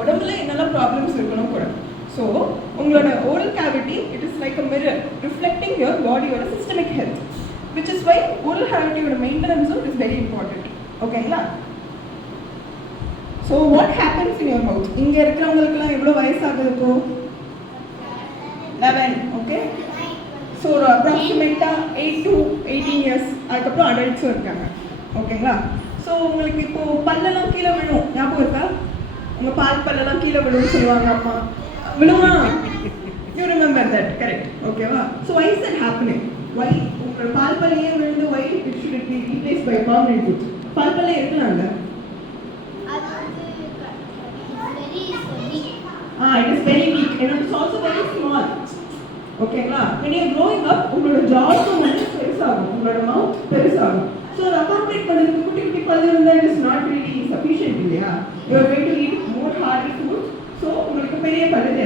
உடம்புல என்னெல்லாம் ப்ராப்ளம்ஸ் இருக்கணும் கூட. ஸோ உங்களோட oral cavity it is like a mirror reflecting your பாடியோட systemic health, which is why oral கேவிட்டியோட மெயின்டெனன்ஸும் இஸ் வெரி இம்பார்ட்டன்ட். ஓகேங்களா? So what happens in your mouth? இங்கே இருக்கிறவங்களுக்குலாம் எவ்வளோ வயசாகுது இப்போ? 11. ஓகே. ஸோ ஒரு அப்ராக்சிமேட்டாக 8 to 18 இயர்ஸ், அதுக்கப்புறம் அடல்ட்ஸும் இருக்காங்க. ஓகேங்களா? ஸோ உங்களுக்கு இப்போது பல்லெல்லாம் கீழே விழும், ஞாபகம் இருக்கா? உங்கள் பால் பல்லெல்லாம் கீழே விழும்னு சொல்லுவாங்க அம்மா. விழுமா? You remember that, correct. ஓகேவா? So why is that happening? Why உங்களோட பால் பல்லையே விழுந்து why it should be replace by permanent tooth? பால் பல்லே இருக்கலாம்ல? It is very weak and it is also very small. ஓகேங்களா? when you are growing up உங்களோட ஜாவும் வந்து பெருசாகும், உங்களோட மவுத் பெருசாகும். ஸோ அக்காமடேட் பண்ணுறதுக்கு குட்டி குட்டி பல்லு இருந்தால் it is not really sufficient இல்லையா? You are going to eat more hardy food. ஸோ உங்களுக்கு பெரிய பல்லு தேவை.